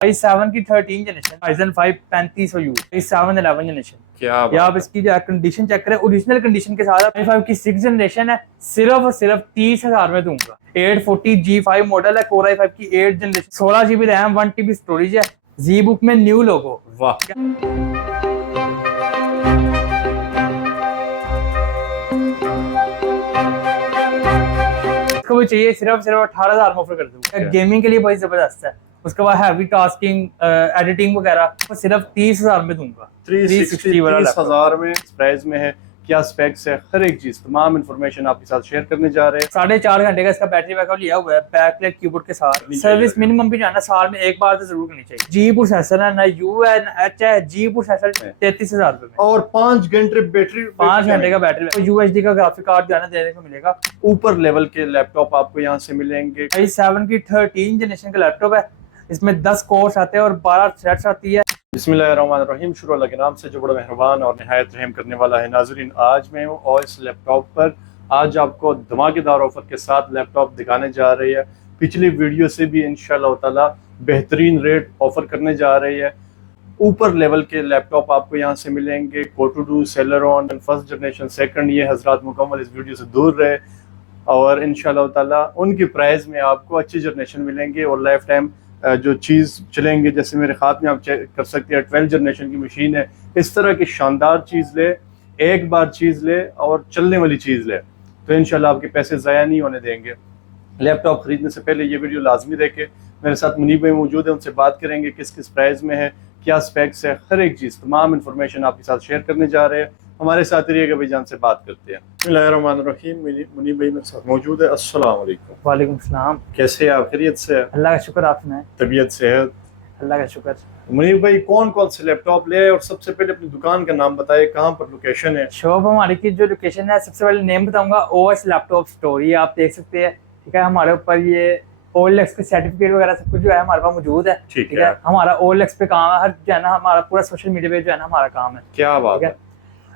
i7 की 13 generation Ryzen 5 3500U i7 11 generation. क्या या आप इसकी जो कंडीशन चेक करें, ओरिजिनल कंडीशन के साथ i5 की 6 जनरेशन है, सिर्फ और सिर्फ 30,000 में दूंगा। 840G5 मॉडल है, Core i5 की 8 generation, 16GB RAM, 1TB storage है, जी बुक में न्यू लोगो। वाह। इसको भी चाहिए सिर्फ 18,000 में ऑफर कर दूंगा। गेमिंग के लिए बहुत जबरदस्त है। उसके बाद हैवी टास्किंग, एडिटिंग वगैरह तो सिर्फ 30,000 में दूंगा। 360 30,000 में प्राइस में है। क्या स्पेक्स है, हर एक चीज तमाम इंफॉर्मेशन आपके साथ शेयर करने जा रहे हैं। 4.5 घंटे का इसका बैटरी बैकअप लिया हुआ है, बैकलाइट कीबोर्ड के साथ। सर्विस मिनिमम भी जो है ना साल में एक बार तो जरूर करनी चाहिए। जी प्रोसेसर है, ना यू है ना एच है, जी प्रोसेसर 33,000 रुपए में। और 5 घंटे बैटरी, 5 घंटे का बैटरी। यूएसडी का ग्राफिक कार्ड जो है ना देने को मिलेगा। ऊपर लेवल के लैपटॉप आपको यहाँ से मिलेंगे। i7 की 13 जनरेशन का लैपटॉप है, इसमें 10 कोर्स आते हैं और 12 थ्रेड्स आती है। बिस्मिल्लाहिर्रहमानिर्रहीम। शुरू अल्लाह के नाम से जो बड़ा मेहरबान और निहायत रहम करने वाला है। नाज़रीन, आज मैं हूँ और इस लैपटॉप पर आज आपको धमाकेदार ऑफर के साथ लैपटॉप दिखाने जा रही है। पिछली वीडियो से भी इंशाअल्लाह ताला बेहतरीन रेट ऑफर करने जा रही है। ऊपर लेवल के लैपटॉप आपको यहाँ से मिलेंगे। कोटोडू, सेलेरॉन, फर्स्ट जनरेशन, सेकंड, ये हजरात मुकम्मल इस वीडियो से दूर रहे और इंशाअल्लाह ताला उनकी प्राइस में आपको अच्छी जनरेशन मिलेंगे और लाइफ टाइम जो चीज़ चलेंगे। जैसे मेरे हाथ में आप चेक कर सकते हैं 12 जनरेशन की मशीन है। इस तरह की शानदार चीज़ ले, एक बार चीज़ ले और चलने वाली चीज़ ले तो इंशाल्लाह आपके पैसे ज़ाया नहीं होने देंगे। लैपटॉप ख़रीदने से पहले ये वीडियो लाजमी देखें। मेरे साथ मुनीब भाई मौजूद है, उनसे बात करेंगे किस किस प्राइस में है, क्या स्पेक्स है, हर एक चीज़ तमाम इन्फॉर्मेशन आपके साथ शेयर करने जा रहे हैं। हमारे साथ रहिएगा, भाईजान से बात करते हैं। बिस्मिल्लाहिर्रहमानिर्रहीम। मुनीब भाई मेरे साथ मौजूद है। अस्सलाम वालेकुम। वालेकुम सलाम। कैसे हैं आप? खैरियत से है? अल्लाह का शुक्र, आप सुनाएं? तबीयत सेहत? अल्लाह का शुक्र। मुनीब भाई कौन कौन से लैपटॉप ले और सबसे पहले अपनी दुकान का नाम बताए, कहाँ पर लोकेशन है? शॉप हमारी की जो लोकेशन है, सबसे पहले नेम बताऊंगा, OS लैपटॉप स्टोर। ये आप देख सकते हैं, ठीक है। हमारे ऊपर ये OLX के सर्टिफिकेट वगैरह सब कुछ जो है हमारे पास मौजूद है, ठीक है। हमारा OLX पे काम है, हर जो है ना हमारा पूरा सोशल मीडिया पे जो है ना हमारा काम है। क्या बात है।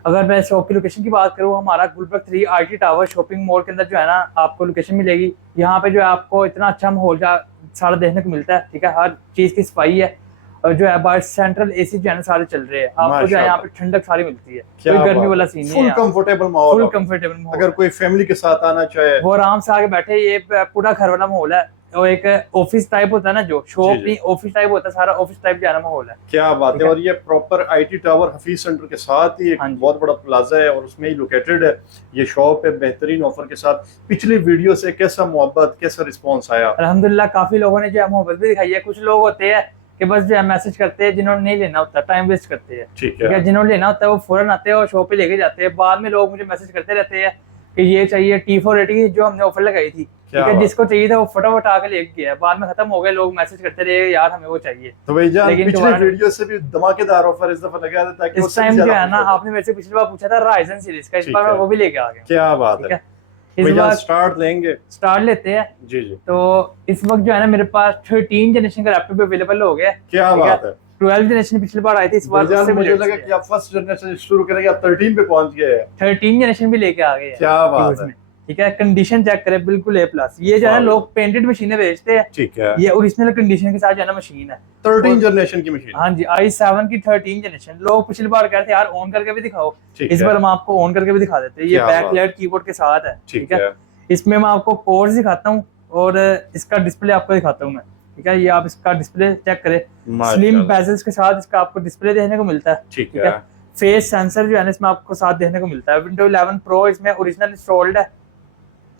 अगर मैं शॉप की लोकेशन की बात करूँ, हमारा Gulberg 3 IT tower shopping mall के अंदर जो है ना आपको लोकेशन मिलेगी। यहाँ पे जो है आपको इतना अच्छा माहौल का सारा देखने को मिलता है, ठीक है। हर चीज की सफाई है और जो है बाहर सेंट्रल AC जो है ना सारे चल रहे हैं। आपको जो है यहाँ पे ठंडक सारी मिलती है, कोई गर्मी वाला सीन नहीं है। फुल कंफर्टेबल माहौल, फुल कंफर्टेबल माहौल। अगर कोई फैमिली के साथ आना चाहे वो आराम से आके बैठे। ये पूरा घर वाला माहौल है। और एक ऑफिस टाइप होता है ना, जो शॉप नहीं ऑफिस टाइप होता है, सारा ऑफिस टाइप जो है ना माहौल है। क्या बात है। और ये proper IT tower Hafeez centre के साथ ही एक बहुत बड़ा प्लाजा है और उसमें ही लोकेटेड है ये शॉप है, बेहतरीन ऑफर के साथ। पिछली वीडियो से कैसा मोहब्बत, कैसा रिस्पॉन्स आया? अल्हम्दुलिल्लाह काफी लोगों ने जो है मोहब्बत भी दिखाई है। कुछ लोग होते हैं कि बस जो है मैसेज करते हैं, जिन्होंने नहीं लेना होता टाइम वेस्ट करते हैं, ठीक है। जिन्होंने लेना होता है वो फौरन आते हैं और शॉप पे लेके जाते हैं। बाद में लोग मुझे मैसेज करते रहते हैं कि ये चाहिए T4 रेटिंग जो हमने ऑफर लगाई थी, ठीक है। जिसको चाहिए था वो फटाफट आके लेके गया, बाद में खत्म हो गए। लोग मैसेज करते रहे यार हमें वो चाहिए। तो भाईजान पिछली वीडियो से भी धमाकेदार ऑफर इस दफा लगा देता कि इस टाइम जो है ना आपने मेरे से पिछली बार पूछा था Ryzen सीरीज का, इस बार मैं वो भी लेके आ गया। क्या बात है। इस बार स्टार्ट लेते हैं जी जी। तो इस वक्त जो है ना मेरे पास 13 जनरेशन का लैपटॉप अवेलेबल हो गया। क्या बात है। 12 जनरेशन पिछली बार आई थी, इस बार मुझे लगा कि आप फर्स्ट जनरेशन शुरू करेंगे, आप 13 पे पहुंच गए हैं। 13 जनरेशन भी लेके आ गए हैं। क्या बात है। ठीक है, कंडीशन चेक करें, बिल्कुल A+। ये जो है लोग पेंटेड मशीनें बेचते हैं, ठीक है। ये ओरिजिनल कंडीशन के साथ जो है ना मशीन है, 13 जनरेशन की मशीन। हाँ जी, i7 की 13 जनरेशन। लोग पिछली बार कहते हैं यार ऑन करके भी दिखाओ, इस बार हम आपको ऑन करके भी दिखा देते हैं। ये बैकलाइट कीबोर्ड के साथ है, ठीक है। इसमें मैं आपको कोर्स दिखाता हूँ और इसका डिस्प्ले आपको दिखाता हूँ मैं, ठीक है। ये आप इसका डिस्प्ले चेक करें, स्लिम बेजल्स के साथ इसका आपको डिस्प्ले देखने को मिलता है, ठीक है। फेस सेंसर जो है ना इसमें आपको साथ देखने को मिलता है। विंडोज 11 प्रो इसमें ओरिजिनल इंस्टॉल्ड है,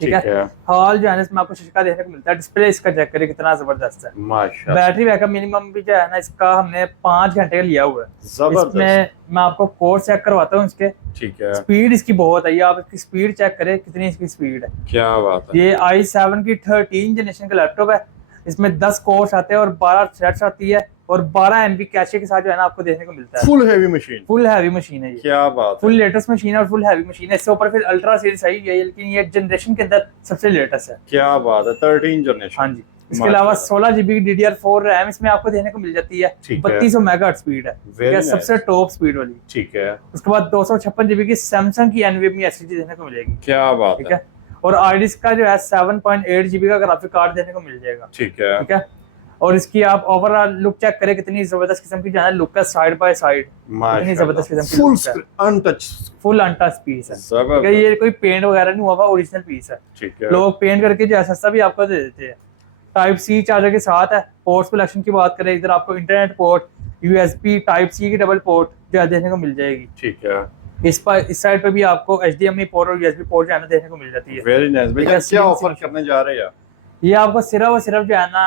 ठीक है। हॉल जो है ना इसमें आपको शीशा देखने को मिलता है। डिस्प्ले इसका चेक करें कितना जबरदस्त है, माशाल्लाह। बैटरी बैकअप मिनिमम भी जो है ना इसका हमने 5 घंटे का लिया हुआ है। इसमें मैं आपको कोर्स चेक करवाता हूँ इसके, ठीक है। स्पीड इसकी बहुत है, ये आप इसकी स्पीड चेक करें कितनी इसकी स्पीड है। क्या बात है। ये i7 की 13 जनरेशन का लैपटॉप है। इसमें 10 कोर्स आते हैं और 12 थ्रेड्स आती है और 12 MB कैशे के साथ जो है ना आपको देखने को मिलता है। Full heavy machine, full heavy machine है ये। क्या बात। फुल लेटेस्ट मशीन है और फुल हैवी मशीन है। इससे ऊपर फिर अल्ट्रा सीरीज आई है, लेकिन ये जनरेशन के अंदर सबसे लेटेस्ट है। क्या बात है। 13 जनरेशन, हाँ जी। इसके अलावा 16GB DDR4 रैम इसमें आपको देखने को मिल जाती है। 3200 मेगाहर्ट्ज स्पीड है, सबसे टॉप स्पीड वाली, ठीक है। उसके बाद 256GB की सैमसंग की NVMe SSD देखने को मिलेगी। क्या बात, ठीक है। और हार्ड डिस्क का जो है 7.8GB का ग्राफिक कार्ड देखने को मिल जाएगा, ठीक है। और इसकी आप ओवरऑल लुक चेक करें, कितनी जबरदस्त किस्म की जो है लुक है, साइड बाय साइड कितनी जबरदस्त किस्म की फुल look है। अनटच फुल अनटच पीस है, ठीक है, ये कोई पेंट वगैरह नहीं हुआ, ओरिजिनल पीस है। ठीक है। लोग पेंट करके जो है सस्ता भी आपको दे देते हैं। टाइप सी चार्जर के साथ है। पोर्ट्स कलेक्शन की बात करें, इधर आपको internet port, USB type C की डबल पोर्ट जो है देखने को मिल जाएगी। ठीक है। इस साइड पे भी आपको HDMI पोर्ट और USB पोर्ट जो है ना देखने को मिल जाती है। Very nice. भैया क्या ऑफर करने जा रहे हैं? ये आपको सिर्फ और सिर्फ जो है ना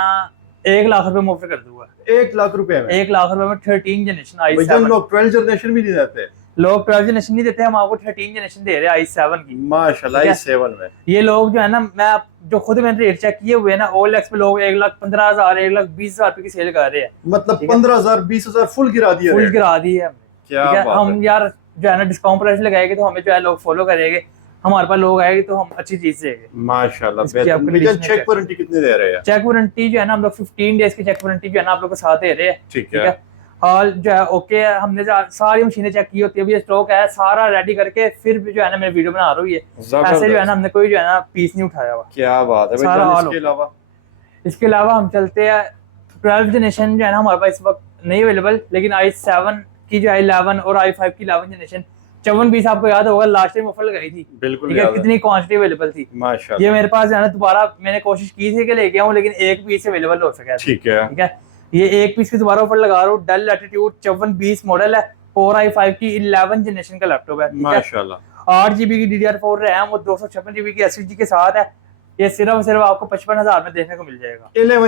1 लाख रुपए में ऑफर कर दूंगा। 1 लाख रुपए में? 1 लाख रुपए में 13 जनरेशन i7। भैया लोग 12 जनरेशन भी नहीं देते। लोग 12 जनरेशन नहीं देते, हम आपको 13 जनरेशन दे रहे हैं i7 की। माशाल्लाह i7 में ये लोग जो है ना, मैं जो खुद मैंने रेट चेक किए हुए हैं ना, OLX पे लोग 1,15,000 1,20,000 रुपए की सेल कर रहे हैं। मतलब 15,000 20,000 फुल गिरा दिया। फुल गिरा दी है हमने। क्या बात है। हम यार जो है ना डिस्काउंट प्राइस लगाएंगे तो हमें जो है लोग फॉलो करेंगे, हमारे पास लोग आएंगे तो हम अच्छी चीज देंगे। माशाल्लाह। भैया चेक वारंटी कितनी दे रहे हैं? चेक वारंटी जो है ना हम लोग 15 डेज की चेक वारंटी जो है ना आप लोग को साथ दे रहे हैं। ठीक है। हाल जो है ओके है, हमने सारी मशीनें चेक की होती है, अभी स्टॉक है सारा रेडी करके फिर भी जो है ना मैं वीडियो बना रही है। ऐसे जो है ना हमने कोई जो है ना पीस नहीं उठाया हुआ। क्या बात है। इसके अलावा हम चलते हैं 12 जनरेशन जो है ना हमारे पास इस वक्त नहीं अवेलेबल, लेकिन i7 की जो है 11 और i5 की 11 जनरेशन 5420 आपको याद होगा लास्ट टाइम ऑफर लगाई थी। बिल्कुल ठीक है, कितनी क्वांटिटी अवेलेबल थी। माशाल्लाह। ये मेरे पास जो है ना दोबारा मैंने कोशिश की थी कि लेके आऊं, लेकिन एक पीस अवेलेबल हो सका। ठीक है। ठीक है, ये एक पीस की दोबारा ऑफर लगा रहा हूँ। डेल लैटिट्यूड 5420 मॉडल है, 4i5 की 11 जनरेशन का लैपटॉप है। माशाल्लाह। 8GB की DDR4 रैम और 256GB की SSD के साथ है। ये सिर्फ आपको 55,000 में देखने को मिल जाएगा। 11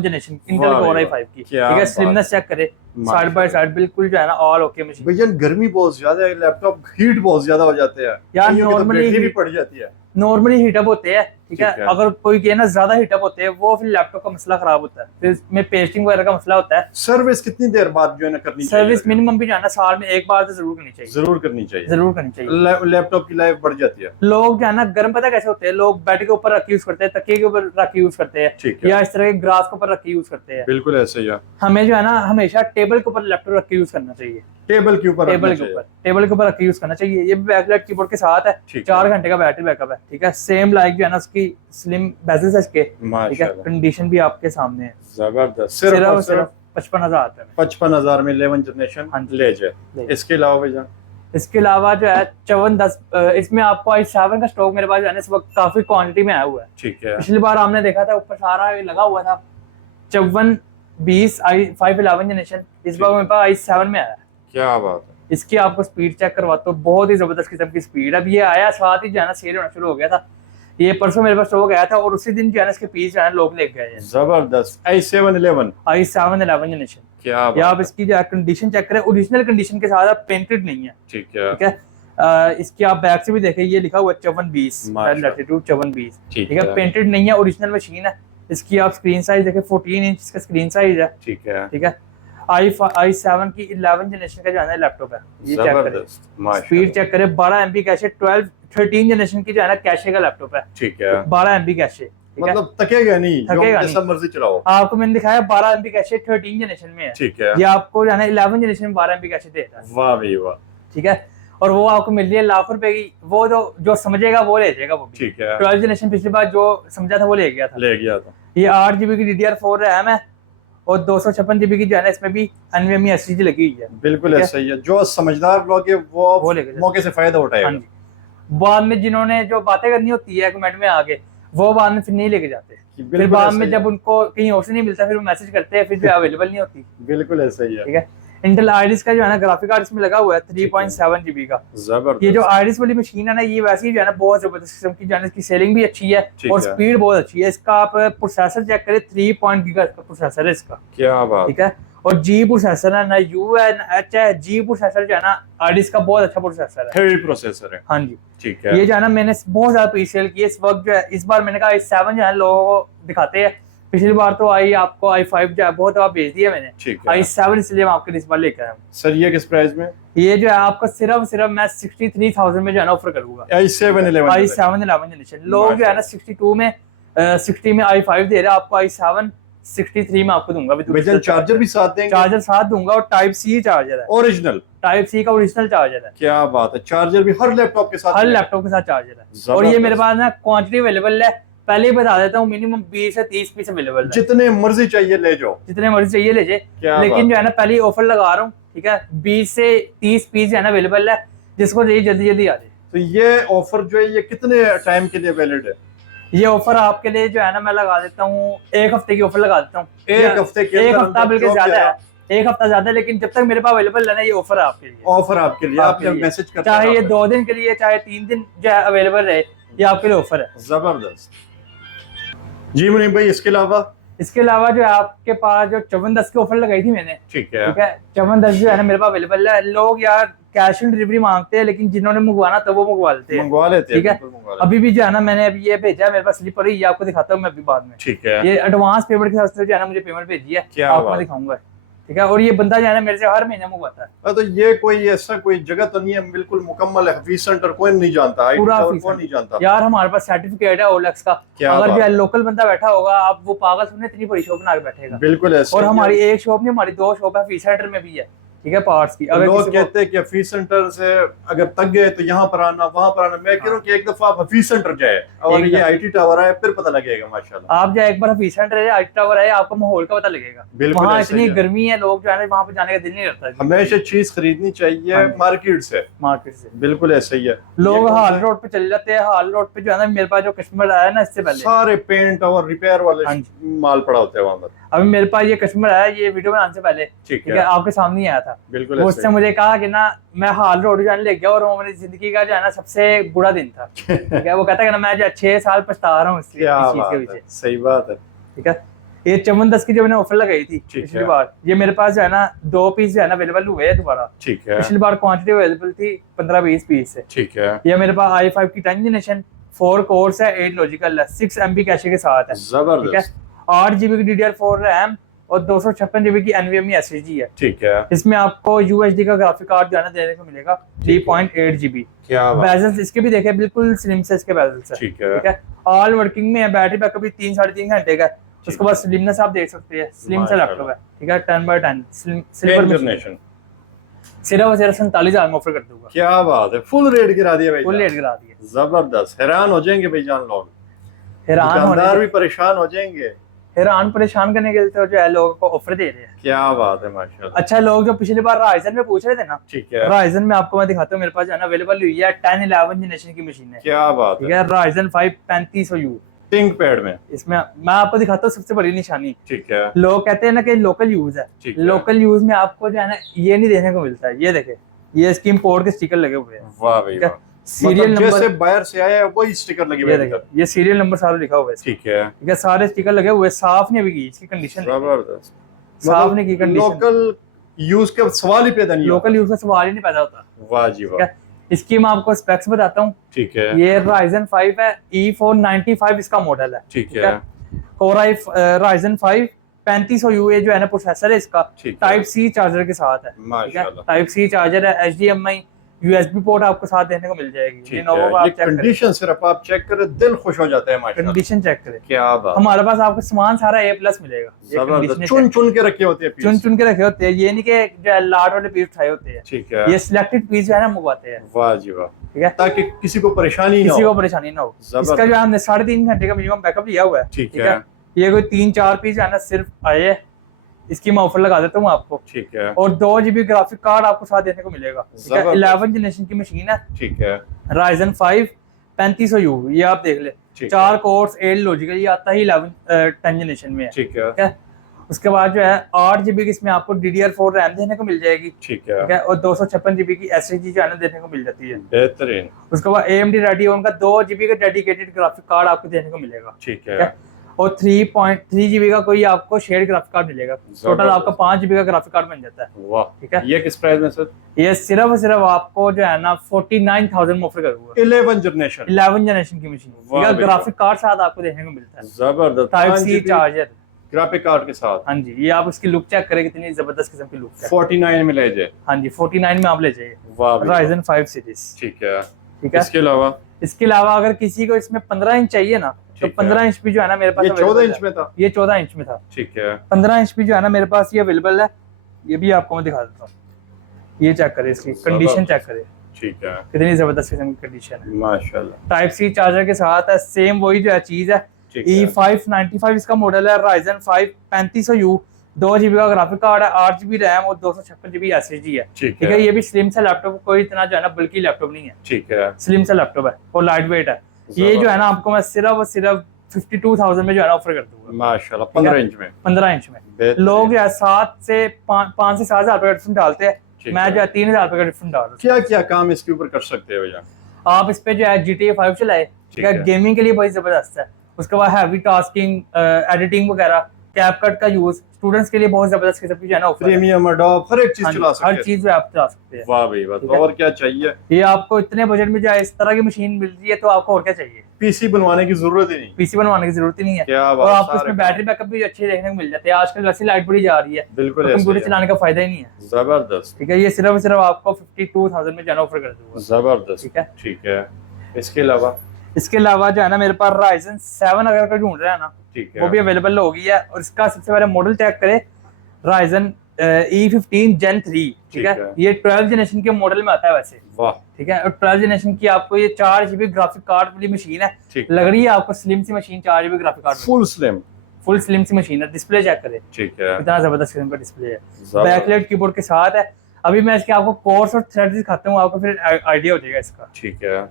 जनरेशन इंटेल कोर i5 की। ठीक है, स्लिमनेस चेक करे, साइड बाय साइड बिल्कुल जो है ना ऑल ओके मशीन। भैया गर्मी बहुत ज्यादा है, लैपटॉप हीट बहुत ज्यादा हो जाते हैं यार, नॉर्मली भी पड़ जाती है। नॉर्मली हीटअप होते हैं। ठीक है, अगर कोई कहे ना ज्यादा हीटअप होते हैं वो फिर लैपटॉप का मसला खराब होता है, फिर इसमें पेस्टिंग वगैरह का मसला होता है। सर्विस कितनी देर बाद जो है ना करनी चाहिए? सर्विस मिनिमम भी जो है ना साल में एक बार तो जरूर करनी चाहिए। जरूर करनी चाहिए। लैपटॉप की लाइफ बढ़ जाती है। लोग जो है ना गर्म पता कैसे होते हैं, लोग बेड के ऊपर रख के यूज करते हैं, तकिए के ऊपर रख के यूज करते हैं, या इस तरह के ग्रास के ऊपर रख के यूज करते हैं। बिल्कुल ऐसे ही है। हमें जो है ना हमेशा टेबल के ऊपर लैपटॉप रख के यूज करना चाहिए। टेबल के ऊपर रख के यूज करना चाहिए। ये भी बैकलाइट कीबोर्ड के साथ है, 4 घंटे का बैटरी बैकअप है। ठीक है, सेम लाइक जो है ना उसकी स्लिम बेजल्स है इसके। ठीक है, कंडीशन भी आपके सामने है। जबरदस्त। सिर्फ 55,000 में 55,000 में 11 जनरेशन ले जाए। इसके अलावा भैया इसके अलावा जो है 5410 इसमें आपको i7 का स्टॉक मेरे पास जो है ना इस वक्त काफी क्वांटिटी में आया हुआ है। ठीक है। पिछली बार हमने देखा था ऊपर सारा लगा हुआ था 5420 i5 11 जनरेशन, इस बार मेरे पास i7 में आया है। क्या बात है। इसकी आपको स्पीड चेक करवाता हूँ, बहुत ही जबरदस्त किस्म की स्पीड। अब ये आया साथ ही जो है ना सेल होना शुरू हो गया था। ये परसों मेरे पास स्टॉक आया था और उसी दिन जो है ना इसके पीस जो है लोग ले गए हैं। जबरदस्त। i7 11 generation. क्या या आप इसकी जो कंडीशन चेक करें, ओरिजिनल कंडीशन के साथ पेंटेड नहीं है। ठीक है। ठीक है, इसकी आप बैक से भी देखें, ये लिखा हुआ है 5420 लैटिट्यूड 5420। ठीक है, पेंटेड नहीं है, ओरिजिनल मशीन है। इसकी आप स्क्रीन साइज देखें, 14 इंच इसका स्क्रीन साइज है। ठीक है। ठीक है, i7 की 11 जनरेशन का जो है ना लैपटॉप है। ये चेक करें, स्पीड चेक करें, 12 MB कैशे, 13 जनरेशन की जो है ना कैशे का लैपटॉप है। ठीक है, 12 MB कैशे, मतलब थकेगा नहीं, जैसा मर्जी चलाओ। आपको मैंने दिखाया 12 MB कैशे 13 जनरेशन में है। ठीक है, ये आपको जो है ना 11 जनरेशन में 12 MB कैशे देता है। वाह भाई वाह। ठीक है, और वो आपको मिल रही है लाख रुपए की। वो जो समझेगा वो ले जाएगा। वो ठीक है, 12 जनरेशन पिछली बार जो समझा था वो ले गया था। ये 8GB की DDR4 रैम है और 256GB की जो है ना इसमें भी NVMe SSD लगी हुई है। बिल्कुल ऐसा ही है। जो समझदार लोग है वो मौके से फायदा उठाएगा। बाद में जिन्होंने जो बातें करनी होती है कमेंट में आके, वो बाद में फिर नहीं लेके जाते। फिर बाद में जब उनको कहीं और से नहीं मिलता, फिर वो मैसेज करते हैं, फिर जो अवेलेबल नहीं होती। बिल्कुल ऐसा ही है। ठीक है, इंटेल आइरिस का जो है ना ग्राफिक कार्ड इसमें लगा हुआ है 3.7GB का। जबरदस्त। ये जो आइरिस वाली मशीन है ना, ये वैसे ही जो है ना बहुत जबरदस्त किस्म की, जो है इसकी सेलिंग भी अच्छी है और स्पीड बहुत अच्छी है। इसका आप प्रोसेसर चेक करें, 3 पॉइंट गीगाहर्ट्ज का प्रोसेसर है इसका। क्या बात। ठीक है, और जी प्रोसेसर है, ना यू है ना एच है, जी प्रोसेसर जो है ना आइरिस का बहुत अच्छा प्रोसेसर है, हेवी प्रोसेसर है। हाँ जी। ठीक है, ये जो है ना मैंने बहुत ज्यादा पीस सेल किए इस वक्त। जो है इस बार मैंने कहा i7 जो है लोगों को दिखाते हैं। पिछली बार तो आपको i5 जो है बहुत दफा भेज दिया मैंने। i7 इसलिए मैं आपके लिए इस बार लेकर आया हूँ। सर ये किस प्राइस में? ये जो है आपको सिर्फ मैं 63,000 में जो है ना ऑफर करूंगा। i7 11 generation. लोग जो है ना 62 में 60 में i5 दे रहे हैं, आपको i7 63 में आपको दूंगा। चार्जर भी साथ देंगे? चार्जर साथ दूंगा और टाइप सी चार्जर है, ओरिजिनल टाइप सी का ओरिजिनल चार्जर है। क्या बात है। चार्जर भी हर लैपटॉप के साथ? हर लैपटॉप के साथ चार्जर है। और ये मेरे पास ना क्वांटिटी अवेलेबल है पहले ही बता देता हूँ, मिनिमम 20 से 30 पीस अवेलेबल है। जितने मर्जी चाहिए ले जाओ, जितने मर्जी चाहिए ले जाए, लेकिन जो है ना पहले ही ऑफर लगा रहा हूँ, ठीक है, 20 से 30 पीस जो है ना अवेलेबल है, जिसको चाहिए जल्दी जल्दी आ जाए। तो ये ऑफर जो है ये कितने टाइम के लिए वैलिड है? ये ऑफर आपके लिए जो है ना मैं लगा देता हूँ, 1 हफ्ते की ऑफर लगा देता हूँ। एक हफ्ते के एक हफ्ता बल्कि ज्यादा है, 1 हफ्ता ज्यादा, लेकिन जब तक मेरे पास अवेलेबल है ना, ये ऑफर है आपके लिए। ऑफर आपके लिए, आप जब मैसेज करते चाहे ये 2 दिन के लिए, चाहे 3 दिन जो है अवेलेबल रहे, ये आपके लिए ऑफर है। जबरदस्त जी मुनीब भाई। इसके अलावा जो है आपके पास जो 5410 की ऑफर लगाई थी मैंने, ठीक है, 5410 जो है ना मेरे पास अवेलेबल है। लोग यार कैश ऑन डिलीवरी मांगते हैं, लेकिन जिन्होंने मंगवाना तो वो मंगवा लेते हैं, ठीक है। अभी भी जो है ना मैंने अभी ये भेजा है, मेरे पास स्लिप पड़ी, ये आपको दिखाता हूँ मैं अभी बाद में, ठीक है। ये एडवांस पेमेंट के साथ जो है ना मुझे पेमेंट भेजी है, आपको मैं दिखाऊंगा, ठीक है। और ये बंदा जो है ना मेरे से हर महीने मंगवाता है। तो ये कोई ऐसा कोई जगह तो नहीं है, बिल्कुल मुकम्मल है, हफीज सेंटर कोई नहीं जानता, पूरा कोई नहीं जानता यार। हमारे पास सर्टिफिकेट है ओलेक्स का, अगर जो है लोकल बंदा बैठा होगा, आप वो पागल सुनने इतनी बड़ी शॉप बना के बैठेगा, बिल्कुल ऐसा। और हमारी एक शॉप नहीं, हमारी 2 शॉप है, हफीज सेंटर में भी है, ठीक है, पार्ट्स की। अगर लोग कहते हैं कि हफीज सेंटर से अगर तक गए तो यहाँ पर आना, वहां पर आना, मैं कह रहा हूँ कि एक दफा आप हफीज सेंटर जाए और ये आईटी टावर है, फिर पता लगेगा माशाल्लाह। आप जाए एक बार हफीज सेंटर है, आईटी टावर है, आपको माहौल का पता लगेगा। वहाँ इतनी गर्मी है, लोग जो है वहाँ पे जाने का दिल नहीं करता। हमेशा चीज खरीदनी चाहिए मार्केट से, बिल्कुल ऐसा ही है। लोग हाल रोड पे चले जाते हैं, हाल रोड पे जो है ना मेरे पास जो कस्टमर आया ना, इससे पहले सारे पेंट और रिपेयर वाले माल पड़ा होता है वहाँ पर। अभी मेरे पास ये कस्टमर आया, ये वीडियो बनाने से पहले, ठीक है, आपके सामने ही आया था, बिल्कुल। उससे मुझे कहा कि ना मैं हाल रोड जाने लग गया, और वो मेरी जिंदगी का जो है ना सबसे बुरा दिन था, ठीक है। वो कहता है कि ना मैं जो 6 साल पछता रहा हूँ इस चीज के पीछे। सही बात है, ठीक है। ये 5410 की जो मैंने ऑफर लगाई थी पिछली बार, ये मेरे पास जो है ना 2 पीस जो है ना अवेलेबल हुए हैं दोबारा, ठीक है। पिछली बार क्वांटिटी अवेलेबल थी 15-20 पीस से, ठीक है। ये मेरे पास i5 की 10th जनरेशन 4 कोर्स है, 8 लॉजिकल है, 6 MB कैशे के साथ है, जबरदस्त। 8 GB की DDR4 रैम और 256 GB की NVMe SSD है, ठीक है। इसमें आपको UHD का ग्राफिक कार्ड जो है ना देने को मिलेगा 3.8 GB। बेजल्स इसके भी देखे बिल्कुल स्लिम से इसके बेजल्स है, ठीक है। ऑल वर्किंग में है, बैटरी बैकअप भी 3-3.5 घंटे का। उसके बाद स्लिमनेस आप देख सकते हैं, स्लिम सा लैपटॉप है, ठीक है, 10x10 सिल्वर जनरेशन। सिर्फ 47,000 में ऑफर कर दूंगा। क्या बात है, फुल रेट गिरा दिया भाई, फुल रेट गिरा दिया। जबरदस्त, हैरान हो जाएंगे भाईजान लोग, हैरान दुकानदार भी परेशान हो जाएंगे। हैरान परेशान करने के लिए तो जो है लोगों को ऑफर दे रहे हैं। क्या बात है माशाल्लाह। अच्छा, लोग जो पिछली बार राइजन में पूछ रहे थे ना, ठीक है, राइजन में आपको मैं दिखाता हूँ, मेरे पास जो है ना अवेलेबल हुई है 10-11 जनरेशन की मशीन है। क्या बात है, राइजन 5 3500U थिंक पैड में। इसमें मैं आपको दिखाता हूँ सबसे बड़ी निशानी, ठीक है। लोग कहते हैं ना कि लोकल यूज है, लोकल यूज में आपको जो है ना ये नहीं देखने को मिलता है। ये देखे, ये इसकी इंपोर्ट के स्टिकर लगे हुए हैं, वाह भाई वाह। सीरियल नंबर जैसे बाहर से आया है वही स्टिकर लगे हुए हैं, ये सीरियल नंबर सारा लिखा हुआ है, ठीक है, ठीक है, सारे स्टिकर लगे हुए, साफ नहीं हुई इसकी कंडीशन, जबरदस्त, साफ नहीं की कंडीशन। लोकल यूज का सवाल ही पैदा नहीं, लोकल यूज का सवाल ही नहीं पैदा होता। वाह जी वाह। इसकी मैं आपको स्पेक्स बताता हूँ, ठीक है। ये Ryzen 5 है, E495 इसका मॉडल है, ठीक है। Core i Ryzen 5 3500U जो है ना प्रोसेसर है इसका, टाइप सी चार्जर के साथ है, माशाल्लाह। टाइप सी चार्जर है, HDMI USB पोर्ट आपको साथ देखने को मिल जाएगी। ये कंडीशन सिर्फ आप चेक करें, दिल खुश हो जाता है माशाल्लाह। कंडीशन चेक करें, क्या बात। हमारे पास आपको सामान सारा A+ मिलेगा, चुन चुन के रखे होते हैं, चुन चुन के रखे होते हैं, ये नहीं कि जो लाट वाले पीस उठाए होते हैं, ठीक है। ये सिलेक्टेड पीस जो है ना मंगवाते हैं। वाह जी वाह, ठीक है, ताकि किसी को परेशानी ना हो। इसका जो हमने 3.5 घंटे का मिनिमम बैकअप लिया हुआ है, ठीक है। ये कोई 3-4 पीस जो है ना सिर्फ आए है, इसकी मैं ऑफर लगा देता हूँ आपको, ठीक है। और 2 GB ग्राफिक कार्ड आपको साथ देने को मिलेगा, 11 जनरेशन की मशीन है, ठीक है। Ryzen 5 3500U, ये आप देख ले, 4 कोर्स 8 लॉजिकल, ये आता ही 10 जनरेशन में है, ठीक है। उसके बाद जो है 8 GB की इसमें आपको DDR4 रैम देने को मिल जाएगी, ठीक है। और 256 GB की SSD जो है ना देने को मिल जाती है, बेहतरीन। उसके बाद AMD Radeon का 2 GB का डेडिकेटेड ग्राफिक कार्ड आपको देने को मिलेगा, ठीक है। और 3.3 GB का कोई आपको शेयर ग्राफिक कार्ड मिलेगा, टोटल आपका 5 GB का ग्राफिक कार्ड बन जाता है, वाह, ठीक है। ये किस प्राइस में सर? ये सिर्फ आपको जो है ना 49,000 में ऑफर करूंगा। 11 जनरेशन की मशीन, ठीक है, ग्राफिक कार्ड साथ आपको देखने को मिलता है, जबरदस्त, type C charger graphic card के साथ। हाँ जी, ये आप इसकी लुक चेक करें, कितनी जबरदस्त किस्म की लुक है। 49 में ले जाए, हाँ जी 49 में आप ले जाइए, Ryzen 5 सीरीज, ठीक है, ठीक है। इसके अलावा अगर किसी को इसमें 15 इंच चाहिए ना, तो 15 इंच भी जो है ना मेरे पास, ये 14 इंच में था, ये 14 इंच में था, ठीक है। 15 इंच भी जो है ना मेरे पास ये अवेलेबल है, ये भी आपको मैं दिखा देता हूँ। ये चेक करें, इसकी कंडीशन चेक करें, ठीक है, कितनी जबरदस्त किस्म की कंडीशन है, माशाल्लाह। टाइप सी चार्जर के साथ है, सेम वही जो है चीज है, E595 इसका मॉडल है, Ryzen 5 3500U, 2 GB का ग्राफिक कार्ड है, 8 GB रैम और 256 GB SSD है। ठीक है, ये भी स्लिम सा लैपटॉप, कोई इतना जो है ना बल्कि लैपटॉप नहीं है। ठीक है, स्लिम सा लैपटॉप है और लाइट वेट है। ये जो है ना आपको मैं सिर्फ और सिर्फ 52,000 में जो है ना ऑफर कर दूंगा माशाल्लाह। 15 इंच में, 15 इंच में लोग जो है 5 से 7 हज़ार रुपए का डिफरेंट डालते हैं, मैं जो है 3,000 रुपए का डिफरेंट डाल रहा हूँ। क्या क्या काम इसके ऊपर कर सकते हो भैया आप? इस पे जो है GTA 5 चलाए, ठीक है, गेमिंग के लिए बहुत जबरदस्त है। उसके बाद हैवी टास्किंग, एडिटिंग वगैरह, कैपकट का यूज स्टूडेंट्स के लिए बहुत जबरदस्त किस्म की जो है ना, प्रीमियम एडोब हर एक चीज चला सकते हैं, हर चीज आप चला सकते हैं। वाह भाई वाह, तो और क्या चाहिए? ये आपको इतने बजट में जो है इस तरह की मशीन मिल रही है, तो आपको और क्या चाहिए? पीसी बनवाने की जरूरत ही नहीं, पीसी बनवाने की जरूरत ही नहीं है। और आपको इसमें बैटरी बैकअप भी अच्छे देखने को मिल जाते हैं। आजकल वैसे लाइट बड़ी जा रही है, बिल्कुल कंप्यूटर चलाने का फायदा ही नहीं है। जबरदस्त। ठीक है, ये सिर्फ सिर्फ आपको 52,000 में जो है ऑफर कर दूंगा। जबरदस्त। ठीक है, ठीक है। इसके अलावा जो है ना मेरे पास Ryzen 7 अगर कोई ढूंढ रहा है ना, वो भी अवेलेबल हो गई है। और इसका सबसे पहले मॉडल चेक करें, Ryzen E15 Gen 3। ठीक है, ये 12 जनरेशन के मॉडल में आता है वैसे। वाह, ठीक है। और 12 जनरेशन की आपको ये 4 GB ग्राफिक कार्ड वाली मशीन है, लग रही है आपको स्लिम सी machine. 4 GB graphic card, full slim सी मशीन है। डिस्प्ले चेक करें, ठीक है, इतना जबरदस्त किस्म का डिस्प्ले है, बैकलाइट कीबोर्ड के साथ है। अभी मैं इसके आपको कोर्स और थ्रेड दिखाता हूँ, आपको फिर आइडिया हो जाएगा इसका। ठीक है,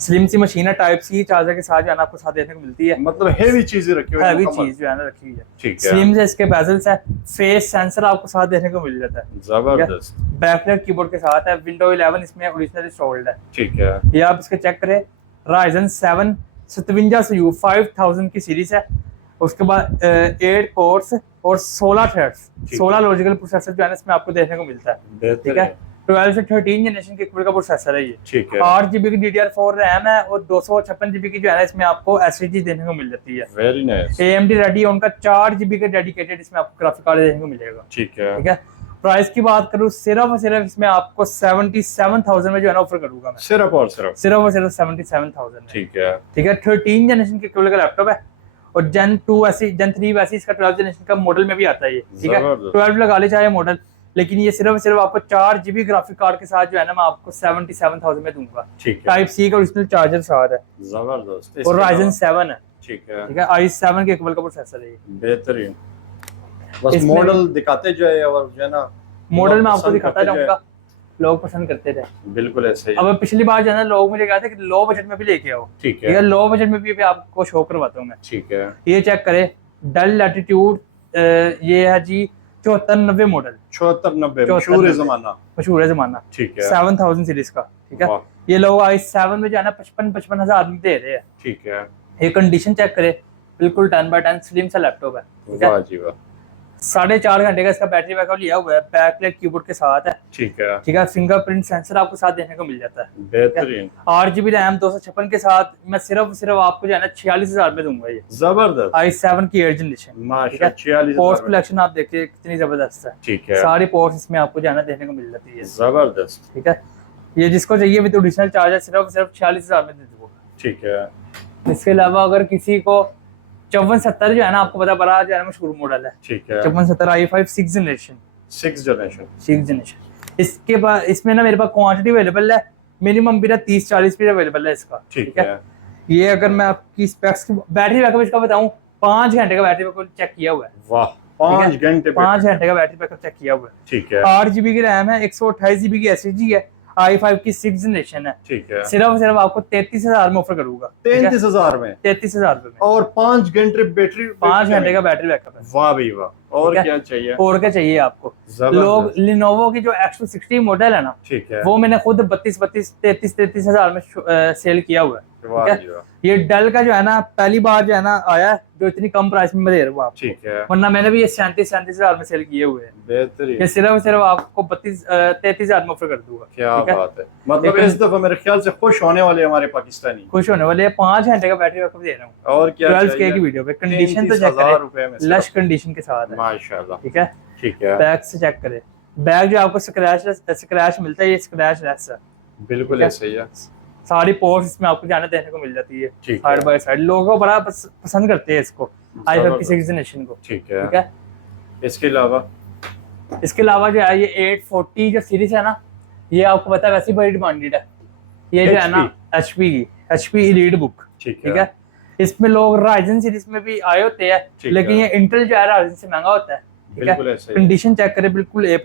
स्लिम सी मशीन है, टाइप सी चार्जर के साथ जो है ना आपको साथ देखने को मिलती है। मतलब हेवी चीजें रखी हुई है, हेवी चीज जो है ना रखी हुई है। ठीक है, स्लिम से इसके बेजल्स है, फेस सेंसर आपको साथ देखने को मिल जाता है। जबरदस्त। बैकलाइट कीबोर्ड के साथ है, विंडो 11 इसमें ओरिजिनल इंस्टॉल्ड है। ठीक है, ये आप इसके चेक करें, Ryzen 7 5700U 5000 की सीरीज है। उसके बाद 8 कोर्स और 16 थ्रेड्स, 16 लॉजिकल प्रोसेसर जो है इसमें आपको देखने को मिलता है। ठीक है, 12 से 13 जनरेशन के इक्वल का प्रोसेसर है ये। ठीक है, 8 GB की DDR4 रैम है और 256 GB की जो है ना इसमें आपको SSD देखने को मिल जाती है। Very nice. AMD Radeon का 4 GB का डेडिकेटेड इसमें आपको ग्राफिक कार्ड देखने को मिलेगा। ठीक है, ठीक है। प्राइस की बात करूँ, सिर्फ और सिर्फ इसमें आपको 77,000 में जो है ना ऑफर करूंगा मैं। सिर्फ और सिर्फ 77,000 में। ठीक है, ठीक है। 13 जनरेशन के इक्वल का लैपटॉप है और Gen 2 ऐसी, Gen 3 वैसी इसका 12 जनरेशन का मॉडल में भी आता है ये। ठीक है, 12 लगा ले चाहे मॉडल, लेकिन ये सिर्फ सिर्फ आपको 4 GB ग्राफिक कार्ड के साथ जो है ना मैं आपको 77,000 में दूंगा। टाइप सी का ओरिजिनल चार्जर साथ है। जबरदस्त। और Ryzen 7 है। ठीक है, ठीक है, i7 के इक्वल का प्रोसेसर है ये। बेहतरीन। बस मॉडल दिखाते जाए और जो है ना मॉडल में आपको दिखाता जाऊंगा, लोग पसंद करते थे। बिल्कुल ऐसे ही। अब पिछली बार जो है ना लोग मुझे कहते हैं कि लो बजट में भी लेके आओ। ठीक है, लो बजट में भी आपको शो करवाता हूँ मैं। ठीक है, ये चेक करें, डेल लैटिट्यूड, ये है जी 7490 मॉडल। 7490 मशहूर जमाना। ठीक है, 7000 सीरीज का। ठीक है, ये लोग i7 में जो है ना 55 हजार में दे रहे हैं। ठीक है, ये कंडीशन चेक करे, बिल्कुल 10x10 स्लिम सा लैपटॉप है। वाह जी वाह। 4.5 घंटे का इसका बैटरी बैकअप लिया हुआ है, बैकलाइट कीबोर्ड के साथ है। ठीक है, ठीक है। फिंगरप्रिंट सेंसर आपको साथ देखने को मिल जाता है। बेहतरीन। 8 GB रैम 256 के साथ मैं सिर्फ आपको जो है ना 46,000 में दूंगा ये। जबरदस्त। i7 की 8 जनरेशन। माशाल्लाह, 46,000। पोर्ट कलेक्शन आप देखिए कितनी जबरदस्त है। ठीक है, सारी पोर्ट्स इसमें आपको जो है ना देखने को मिल जाती है। जबरदस्त। ठीक है, ये जिसको चाहिए विद ओरिजिनल चार्जर सिर्फ 46,000 में दे दूंगा। ठीक है, इसके अलावा अगर किसी को 5470 जो है ना आपको पता बड़ा जो है मशहूर मॉडल है। ठीक है, 5470 i5 6 जनरेशन। इसके बाद इसमें ना मेरे पास क्वांटिटी अवेलेबल है, मिनिमम भी ना 30-40 पीस अवेलेबल है इसका। ठीक है, ये अगर मैं आपकी स्पेक्स की बैटरी बैकअप इसका बताऊं, 5 घंटे का बैटरी बैकअप चेक किया हुआ है। वाह, 5 घंटे का बैटरी बैकअप चेक किया हुआ है। ठीक है, 8 GB की रैम है, 128 GB की SSD है, i5 की 6 जनरेशन है। ठीक है, सिर्फ आपको 33,000 में ऑफर करूंगा। 33,000 में? 33,000 में। और 5 घंटे बैटरी, 5 घंटे का बैटरी बैकअप है। वाह भाई वाह। और क्या चाहिए? और क्या चाहिए आपको? लोग लिनोवो की जो X260 मॉडल है ना, ठीक है, वो मैंने खुद 33,000 में सेल किया हुआ है। ठीक है, ये डेल का जो है ना पहली बार जो है ना आया जो इतनी कम प्राइस में दे रहा हूँ आपको। ठीक है, वरना मैंने भी ये 37,000 में सेल किए हुए हैं। बेहतरीन। ये सिर्फ आपको 33,000 में ऑफर कर दूंगा। क्या बात है। मतलब इस दफा मेरे ख्याल से खुश होने वाले हमारे पाकिस्तानी, खुश होने वाले। 5 घंटे का बैटरी बैकअप दे रहा हूँ। और क्या 12K की वीडियो पे कंडीशन तो चेक करें, लश कंडीशन के साथ है माशाल्लाह। ठीक है, ठीक है। बैक से चेक करें, बैक जो आपको स्क्रैच मिलता है, ये स्क्रैच लेस है। बिल्कुल ऐसे ही है। सारी पोर्ट्स इसमें आपको जाने देखने को मिल जाती है साइड बाय साइड। लोगों बड़ा पसंद करते हैं इसको, i5 की 6 जनरेशन को। ठीक है, ठीक है। इसके अलावा जो है ये 840 जो सीरीज है ना, ये आपको पता है वैसे बड़ी डिमांडेड है। ये जो है ना HP की HP एलीट बुक। ठीक है, इसमें लोग राइजन सीरीज में भी आए होते हैं, लेकिन ये इंटेल जो है राइजन से महंगा होता है। ठीक है, कंडीशन चेक करें, बिल्कुल A+।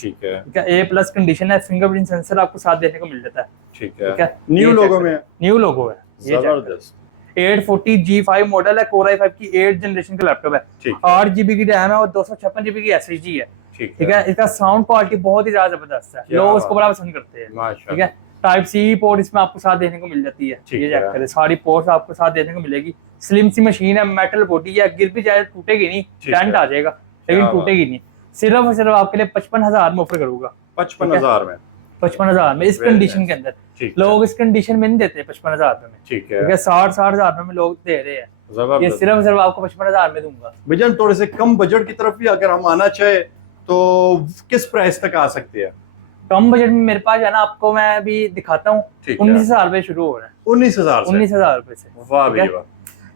ठीक है, A+ कंडीशन है। फिंगरप्रिंट सेंसर आपको साथ देने को मिल जाता है। ठीक है, न्यू लोगो में, न्यू लोगो है, जबरदस्त। 840G5 मॉडल है, Core i5 की 8 जनरेशन का लैपटॉप है। 8 GB की रैम है और 256 GB की SSD है। ठीक है, इसका साउंड क्वालिटी बहुत ही ज्यादा जबरदस्त है, लोग उसको बड़ा पसंद करते हैं। ठीक है, टाइप सी पोर्ट इसमें आपको साथ देने को मिल जाती है। ये चेक करें, सारी पोर्ट्स आपको साथ देने को मिलेगी। स्लिम सी मशीन है, मेटल बॉडी है, गिर भी जाए टूटेगी नहीं, डेंट आ जाएगा लेकिन टूटेगी नहीं। सिर्फ और सिर्फ आपके लिए 55,000 में ऑफर करूंगा। 55,000 में, 55,000 में इस कंडीशन के अंदर। लोग इस कंडीशन में नहीं देते 55,000 में। ठीक है, 60,000 में लोग दे रहे हैं। ये सिर्फ सिर्फ आपको 55,000 में दूंगा। भाईजान थोड़े से कम बजट की तरफ भी अगर हम आना चाहे तो किस प्राइस तक आ सकते हैं? कम बजट में मेरे पास है ना, आपको मैं अभी दिखाता हूँ। 19,000 रुपए शुरू हो रहा है। 19,000 रुपए से। वाह भाई वाह।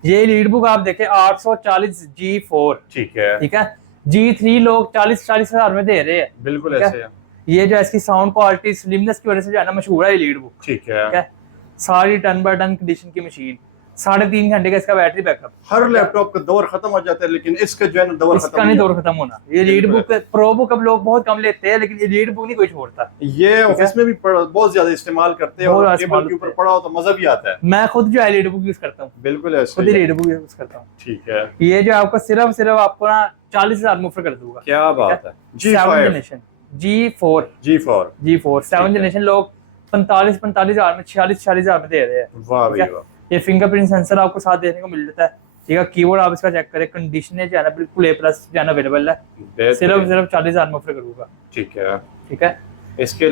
ये लीड बुक आप देखें 840G4। ठीक है, ठीक है। G3 लोग 40,000 में दे रहे हैं। बिल्कुल ऐसे है। ये जो इसकी साउंड क्वालिटी, स्लिमनेस की वजह से जो है ना मशहूर है ये लीड बुक। ठीक है, सारी टन बाय टन कंडीशन की मशीन, 3.5 घंटे का इसका बैटरी बैकअप। हर लैपटॉप का दौर खत्म हो जाता है, लेकिन इसका जो है ना दौर इसका नहीं दौर खत्म होना। ये लीड बुक, प्रो बुक अब लोग बहुत कम लेते हैं, लेकिन ये लीड बुक नहीं कोई छोड़ता। ये ऑफिस में भी बहुत ज्यादा इस्तेमाल करते हैं और टेबल के ऊपर पड़ा हो तो मजा भी आता है। मैं खुद जो है लीड बुक यूज करता हूँ। बिल्कुल ऐसे खुद ही लीड बुक यूज करता हूँ। ठीक है, ये जो आपको सिर्फ आपको ना 40,000 में ऑफर कर दूंगा। क्या बात है। G4 7 जनरेशन लोग 45,000 में, 46,000 में दे रहे हैं। वाह भाई वाह। ये फिंगरप्रिंट सेंसर आपको साथ देने को मिल जाता है। ठीक है, कीबोर्ड आप इसका चेक करें, कंडीशन है जो है ना बिल्कुल A+ जो है ना अवेलेबल है। सिर्फ 40,000 में ऑफर करूंगा। ठीक है, ठीक है। इसके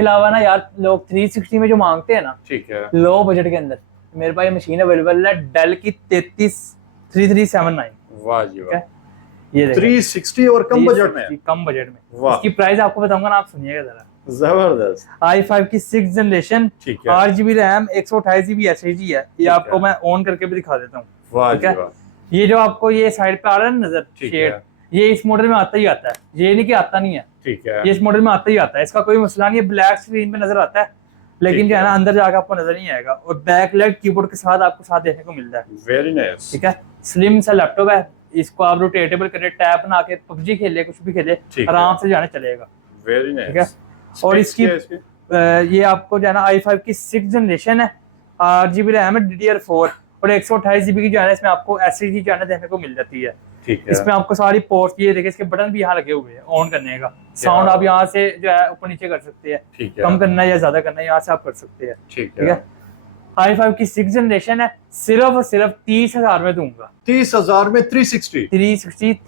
अलावा ना यार लोग 360 में जो मांगते हैं ना, ठीक है, लो बजट के अंदर, मेरे पास ये मशीन अवेलेबल है डेल की 3379। वाह जी वाह। ये 360 और कम बजट में, कम बजट में। इसकी प्राइस आपको बताऊंगा ना, आप सुनिएगा जरा। जबरदस्त। i5 की 6 generation, 8 GB RAM, 128 GB SSD है। ये आपको मैं ऑन करके भी दिखा देता हूँ। ठीक है, ये जो आपको ये साइड पे आ रहा है नजर शेड, ये इस मॉडल में आता ही आता है, ये नहीं कि आता नहीं है। ठीक है, ये इस मॉडल में आता ही आता है, इसका कोई मसला नहीं है। ब्लैक स्क्रीन पे नजर आता है, लेकिन जो है ना अंदर जाकर आपको नजर नहीं आएगा। और बैकलाइट कीबोर्ड के साथ आपको साथ देखने को मिलता है। Very nice. ठीक है, स्लिम सा लैपटॉप है, इसको आप रोटेटेबल करें, टैब बना के पबजी खेले, कुछ भी खेले, आराम से जाने चलेगा। Very nice. ठीक है, और इसकी ये आपको जो है ना i5 की 6 जनरेशन है, 8 GB रैम है, DDR4 और 128 GB की जो है ना इसमें आपको SSD जो है ना देखने को मिल जाती है। ठीक है, इसमें आपको सारी पोर्ट, ये देखिए इसके बटन भी यहाँ लगे हुए हैं ऑन करने का। साउंड आप यहाँ से जो है ऊपर नीचे कर सकते हैं। ठीक है, कम करना है या ज्यादा करना है यहाँ से आप कर सकते हैं। ठीक है, i5 की 6 जनरेशन है, सिर्फ 30,000 में दूंगा। 30,000 में 360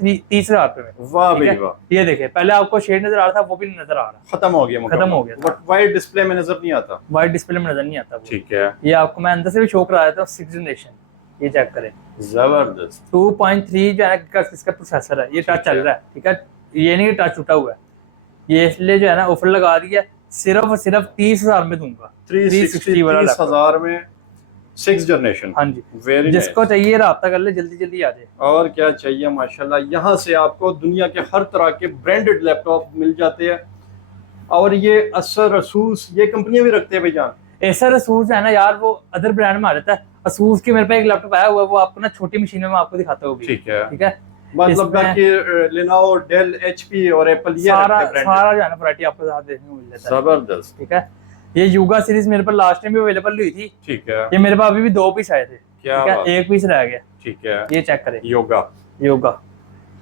30,000 रुपए में। वाह भाई वाह। ये देखिए, पहले आपको शेड नजर आ रहा था, वो भी नहीं नजर आ रहा, खत्म हो गया। बट वाइड डिस्प्ले में नजर नहीं आता। वाइड डिस्प्ले में नजर नहीं आता। ठीक है, ये आपको मैं अंदर से भी शो करा देता हूँ। 6 जनरेशन, ये चेक करें, जबरदस्त। 2.3 जो है इसका प्रोसेसर है, ये टच चल रहा है। ठीक है, ये नहीं टच टूटा हुआ है, ये इसलिए जो है ना ऑफर लगा दिया, सिर्फ 30,000 में दूंगा। 30,000 में 6 जनरेशन। हाँ जी, वेरी जिसको चाहिए राब्ता कर ले, जल्दी जल्दी आ जाए। और क्या चाहिए, माशाल्लाह। यहाँ से आपको दुनिया के हर तरह के ब्रांडेड लैपटॉप मिल जाते हैं। और ये असर, असूस, ये कंपनियां भी रखते हैं भाईजान। एसर असूस है ना यार, वो अदर ब्रांड में आ जाता है। असूस के मेरे पास एक लैपटॉप आया हुआ है, वो आपको ना छोटी मशीन में मैं आपको दिखाता हूँ। ठीक है, ठीक है, मतलब कि लेनोवो, डेल, एचपी और एप्पल, ये सारा जो है ना वैरायटी आपको साथ देखने को मिल जाता है। जबरदस्त। ठीक है, ये युगा सीरीज मेरे पर लास्ट टाइम भी अवेलेबल हुई थी। ठीक है, ये मेरे पास अभी भी 2 पीस आए थे। क्या बात है, 1 पीस रह गया। ठीक है, ये चेक करें, योगा।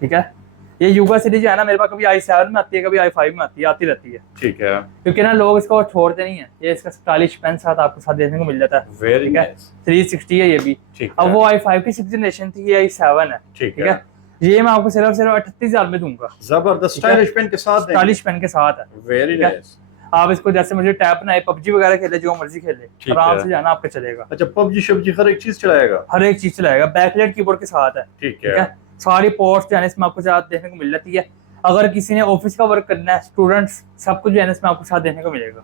ठीक है, ये युगा सीरीज है ना मेरे पास कभी i7 में आती है, कभी i5 में आती है, आती रहती है। ठीक है, क्योंकि ना लोग इसको छोड़ते नहीं है। ये इसका स्टाइलिश पेन साथ आपको साथ देखने को मिल जाता है। ठीक है, 360 है ये भी। अब वो i5 की 6 जनरेशन थी, ये i7 है। ठीक है, ये मैं आपको सिर्फ 38,000 में दूंगा। जबरदस्त, स्टाइलिश पेन के साथ। स्टाइलिश पेन के साथ है। Very nice. आप इसको जैसे मुझे टैप बनाए, पबजी वगैरह खेले, जो मर्जी खेले, आराम से जाना आपका चलेगा। अच्छा, पबजी शब्जी हर एक चीज चलाएगा? हर एक चीज चलाएगा, बैकलाइट कीबोर्ड के साथ है। ठीक है, सारी पोर्ट्स जो है इसमें आपको साथ देखने को मिल जाती है। अगर किसी ने ऑफिस का वर्क करना है, स्टूडेंट्स, सब कुछ जो है इसमें आपको साथ देखने को मिलेगा।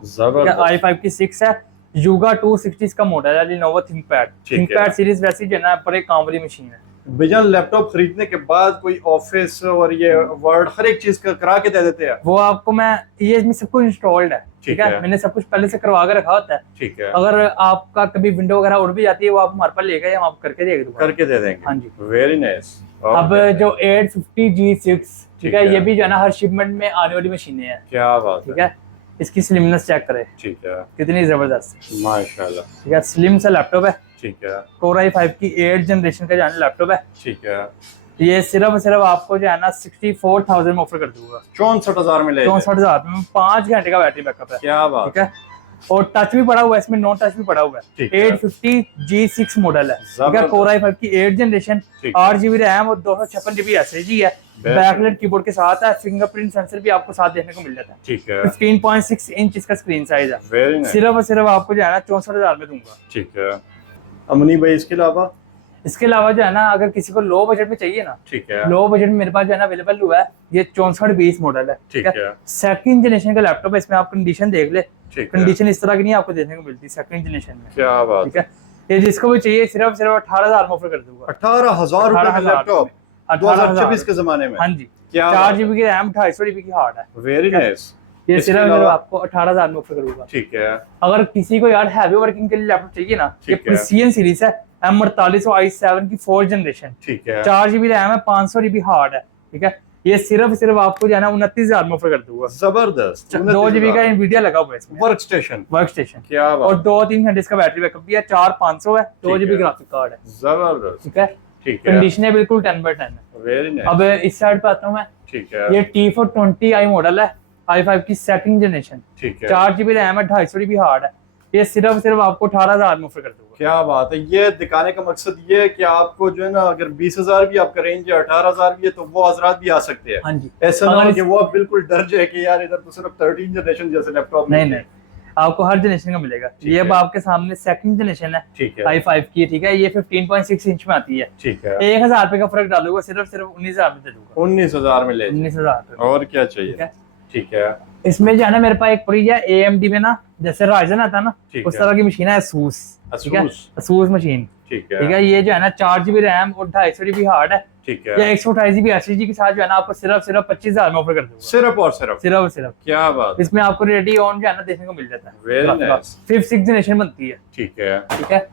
i5 की 6 है, युगा 260 का मॉडल है, लेनोवो थिंकपैड सीरीज वैसी जो है ना पर एक काम वाली मशीन है। भैजान लैपटॉप खरीदने के बाद कोई ऑफिस और ये वर्ड हर एक चीज का करा के दे देते हैं? वो आपको मैं ये इसमें सब कुछ इंस्टॉल्ड है, ठीक है, मैंने सब कुछ पहले से करवा के रखा होता है। ठीक है। अगर आपका कभी विंडो वगैरह उड़ भी जाती है वो आप हमारे पास ले गए, हम आप करके दे देंगे। करके दे देंगे। हाँ जी, वेरी नाइस। अब जो 850G6, ठीक है, है। ये भी जो है ना हर शिपमेंट में आने वाली मशीनें हैं। क्या बात ठीक है, इसकी स्लिमनेस चेक करें, ठीक है, कितनी जबरदस्त, माशाल्लाह। ठीक है, स्लिम सा लैपटॉप है। ठीक है, Core i5 की 8 जनरेशन का जो है ना लैपटॉप है। ठीक है। ये सिर्फ आपको जो है ना 64,000 में ऑफर कर दूंगा। 64,000 में ले 64,000 में 5 घंटे का बैटरी बैकअप है। क्या बात, ठीक है, और टच भी पड़ा हुआ है इसमें, नॉन टच भी पड़ा हुआ है। 850G6 मॉडल है, ठीक है, Core i5 की 8 जनरेशन, 8GB रैम और 256GB SSD है। बैकलाइट कीबोर्ड के साथ है, फिंगरप्रिंट सेंसर भी आपको साथ देखने को मिल जाता है। ठीक है, 15.6 इंच इसका स्क्रीन साइज है। Very nice. सिर्फ आपको जो है ना 64,000 में दूंगा। ठीक है। अमनी भाई इसके अलावा जो है ना अगर किसी को लो बजट में चाहिए ना, ठीक है, लो बजट में मेरे पास जो है ना अवेलेबल हुआ है ये 6420 मॉडल है। ठीक है, सेकंड जनरेशन का लैपटॉप है। इसमें आप कंडीशन देख ले, कंडीशन इस तरह की नहीं आपको देखने को मिलती सेकंड जनरेशन में। क्या बात, ठीक है, ये जिसको भी चाहिए सिर्फ 18,000 में ऑफर कर दूंगा। 18,000 रुपए का लैपटॉप 2024 के जमाने में। हाँ जी, क्या 4GB की रैम 250GB की हार्ड है। Very nice. ये सिर्फ आपको 18,000 में ऑफर करूंगा। ठीक है। अगर किसी को यार हैवी वर्किंग के लिए लैपटॉप चाहिए ना, ये प्रीसियन सीरीज है, M48 i7 की 4th जनरेशन। ठीक है, 4GB रैम है, 500GB हार्ड है। ठीक है, ये सिर्फ आपको जो है ना 29,000 में ऑफर कर दूंगा। जबरदस्त। 2GB का NVIDIA लगा हुआ है इसमें, वर्क स्टेशन। क्या बात। और 2-3 घंटे इसका बैटरी बैकअप भी है, 4500 है, 2GB ग्राफिक कार्ड है। जबरदस्त। ठीक है, ठीक है, कंडीशन है बिल्कुल 10/10 है। Very nice. अब इस साइड पे आता हूँ मैं। ठीक है, ये T420i मॉडल है, i5 की 2nd जनरेशन। ठीक है, 4GB रैम है, 250GB हार्ड है। ये सिर्फ आपको 18,000 में ऑफर कर दूंगा। क्या बात है। ये दिखाने का मकसद ये है कि आपको जो है ना अगर 20,000 भी आपका रेंज है, 18,000 भी है, तो वो हजरात भी आ सकते हैं। हाँ जी, ऐसा ना हो कि वो बिल्कुल डर जाए कि यार इधर तो सिर्फ 13 जनरेशन जैसे लैपटॉप नहीं, आपको हर जनरेशन का मिलेगा। ये अब आपके सामने सेकंड जनरेशन है, ठीक है, i5 की। ठीक है, ये 15.6 इंच में आती है। ठीक है, 1,000 रुपए का फर्क डालूंगा, सिर्फ 19,000 में दे दूंगा। 19,000 में ले 19,000 और क्या चाहिए। ठीक है, इसमें जो है ना मेरे पास एक पड़ी है AMD में ना, जैसे राइजन आता है ना, उस तरह की मशीन है, Asus। ठीक है, Asus मशीन। ठीक है, ये जो है ना 4GB रैम और 250GB हार्ड है। ठीक है, ये 128GB SSD के साथ जो है ना आपको सिर्फ 25,000 में ऑफर कर दूंगा। सिर्फ क्या बात। इसमें आपको रेडी ऑन जो है ना देखने को मिल जाता है। Very nice. 5th-6th जनरेशन बनती है। ठीक है, ठीक है,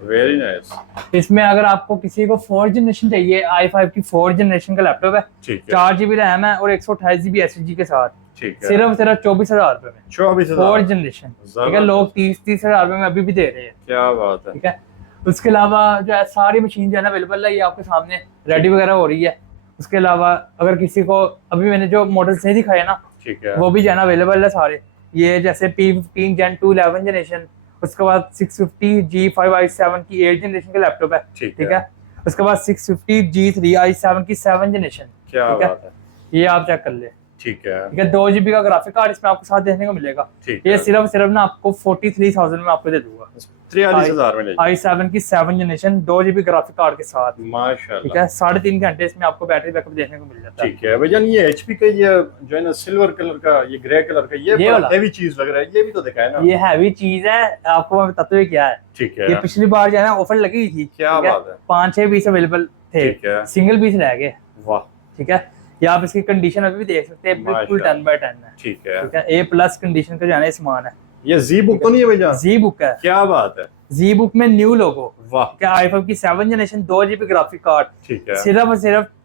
वेरी नाइस। इसमें अगर आपको किसी को 4th जनरेशन चाहिए, i5 की 4th जनरेशन का लैपटॉप है, 4GB रैम है और 128GB SSD के साथ, सिर्फ 24,000 रुपए में 4th जनरेशन। ठीक है, लोग 30,000 रुपए में अभी भी दे रहे हैं। क्या बात है। ठीक है, उसके अलावा जो है सारी मशीन जो है ना अवेलेबल है, ये आपके सामने रेडी वगैरह हो रही है। उसके अलावा अगर किसी को अभी मैंने जो मॉडल्स नहीं दिखाए ना, ठीक है, वो भी जो है ना अवेलेबल है सारे। ये जैसे P15 Gen 2 11 जनरेशन, उसके बाद 650G5 i7 की 8 जनरेशन का लैपटॉप है। ठीक है, उसके बाद 650G3 i7 की 7 जनरेशन। क्या बात है, ये आप चेक कर ले। ठीक है, 2GB का ग्राफिक कार्ड इसमें आपको साथ देखने को मिलेगा। ये सिर्फ ना आपको 43,000 में आपको दे दूंगा। 43,000 में i7 की 7 जनरेशन 2GB ग्राफिक कार्ड के साथ, माशाल्लाह। ठीक है, 3.5 घंटे इसमें आपको बैटरी बैकअप देखने को मिल जाता है। ठीक है भैया, ये HP का ये जो है ना सिल्वर कलर का, ये ग्रे कलर का, ये बड़ा हेवी चीज लग रहा है। ये भी तो दिखाया ना। ये हैवी चीज है, आपको मैं बताते हुए क्या है। ठीक है, ये पिछली बार जो है ना ऑफर लगी थी। क्या बात है, 5-6 पीस अवेलेबल थे, सिंगल पीस रह गए। वाह। ठीक है, ये आप इसकी कंडीशन अभी भी देख सकते हैं, बिल्कुल 10/10 है। ठीक है, A+ कंडीशन का जो है ना सामान है। ये Z बुक तो नहीं है भैया? Z बुक है। क्या बात है, Z बुक में न्यू लोगो। वाह। क्या i5 की 7 जनरेशन 2GB ग्राफिक कार्ड। ठीक है, सिर्फ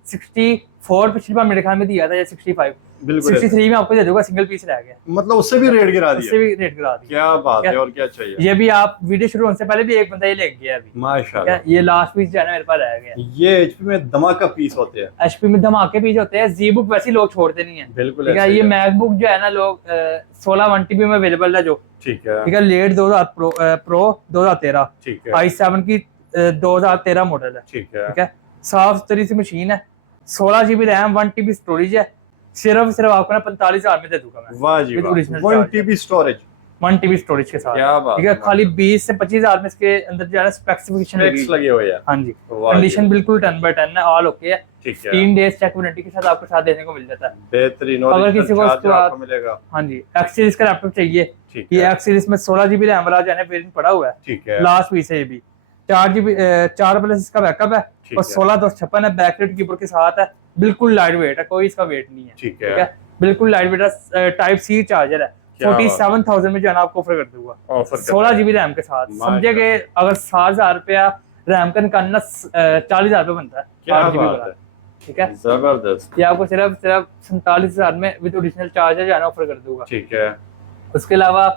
64 पिछली बार मेरे ख्याल में दिया था, या 65, बिल्कुल 63 में आपको दे दूंगा, सिंगल पीस रह गया। मतलब उससे भी रेट गिरा दिया। उससे भी रेट गिरा दिया। क्या बात है, और क्या चाहिए। ये भी आप वीडियो शुरू होने से पहले भी एक बंदा ये ले गया अभी, माशाल्लाह। ये लास्ट पीस जो है ना मेरे पास रह गया। ये HP में धमाका पीस होते हैं। HP में धमाके पीस होते हैं। Z बुक वैसे लोग छोड़ते नहीं है। बिल्कुल। ठीक है, ये मैकबुक जो है ना लोग 16 1TB में अवेलेबल है जो। ठीक है, लेट 2000 प्रो 2013। ठीक है, i7 की 2013 मॉडल है। ठीक है, साफ सुथरी सी मशीन है, 16GB रैम 1TB स्टोरेज है। सिर्फ आपको ना 45,000 में दे दूंगा मैं। वाह जी वाह, 1TB स्टोरेज, 1TB स्टोरेज के साथ। ठीक है, खाली 20 से 25,000 में इसके अंदर जो है स्पेसिफिकेशन लगे हुए हैं। हाँ जी, कंडीशन बिल्कुल 10/10 है, ऑल ओके है। 3 डेज चेक वारंटी के साथ आपको साथ देने को मिल जाता है। बेहतरीन। अगर किसी को आपको मिलेगा। हाँ जी, X सीरीज का लैपटॉप चाहिए, ये X सीरीज में 16GB रैम वाला जो है वेरिएंट पड़ा हुआ है। ठीक है, लास्ट पीस है ये भी। 4 GB 4+ इसका बैकअप है ठीक और है। 16/256 है, बैकलाइट कीबोर्ड के साथ है, बिल्कुल लाइट वेट है, कोई इसका वेट नहीं है। ठीक है, बिल्कुल लाइट वेट है, टाइप सी चार्जर है। क्या बात है। 47,000 में जो है ना आपको ऑफर कर दूंगा, ऑफर 16 GB रैम के साथ। समझे कि अगर 7,000 रुपया रैम का निकालना 40,000 रुपये बनता है, क्या 8 GB बात वाला। है, ठीक है, जबरदस्त। ये आपको सिर्फ 47,000 में विद ओरिजिनल चार्जर जो है ना ऑफर कर दूंगा। ठीक है, उसके अलावा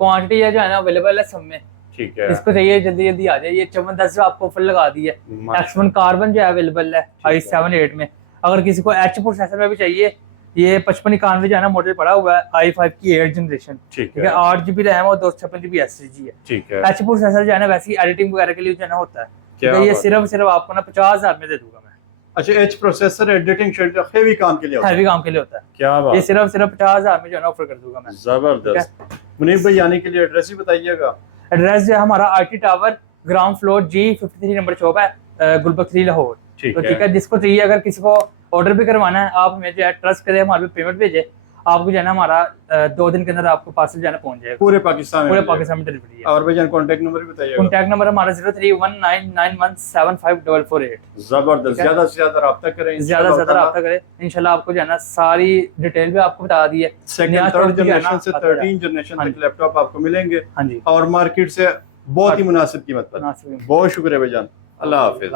क्वांटिटी है जो है ना अवेलेबल है सब में, ठीक है, इसको चाहिए जल्दी जल्दी आ जाए। ये 5410 में आपको ऑफर लगा दी है। X1 कार्बन जो है अवेलेबल है i7 8 में। अगर किसी को H प्रोसेसर में भी चाहिए, ये 5591 जो है ना मॉडल पड़ा हुआ है i5 की 8 जनरेशन। ठीक है, है, 8 GB रैम और 256 GB SSD है। ठीक है, H प्रोसेसर जो है ना वैसे एडिटिंग वगैरह के लिए जो है ना होता है। क्या तो ये बात सिर्फ आपको ना 50,000 में दे दूंगा मैं। अच्छा, H processor editing schedule heavy काम के लिए होता है। हैवी काम के लिए होता है। क्या बात, ये सिर्फ 50,000 में जो है ना ऑफर कर दूंगा मैं। जबरदस्त। मुनीब भाई आने के लिए एड्रेस ही बताइएगा। एड्रेस जो है हमारा IT tower ground floor G53 number shop है, गुलबर्ग 3 लाहौर। ठीक तो ठीक है, जिसको चाहिए, अगर किसी को ऑर्डर भी करवाना है, आप हमें जो है ट्रस्ट करें, हमारे पे पेमेंट भेजे, आपको जो है ना हमारा 2 दिन के अंदर आपको पार्सल जो है ना पहुंच जाएगा। पूरे पाकिस्तान पूरे पाकिस्तान में डिलीवरी है। और भाईजान कॉन्टैक्ट नंबर भी बताइएगा। कॉन्टैक्ट नंबर हमारा 031991754448। जबरदस्त, ज्यादा से ज्यादा रब्ता करें, ज्यादा से ज्यादा रब्ता करें, इंशाल्लाह आपको जो है ना सारी डिटेल भी आपको बता दी है। सेकंड थर्ड जनरेशन से 13 जनरेशन तक लैपटॉप आपको मिलेंगे। हाँ जी, और मार्केट से बहुत ही मुनासिब कीमत पर। बहुत शुक्रिया भाईजान, अल्लाह हाफिज।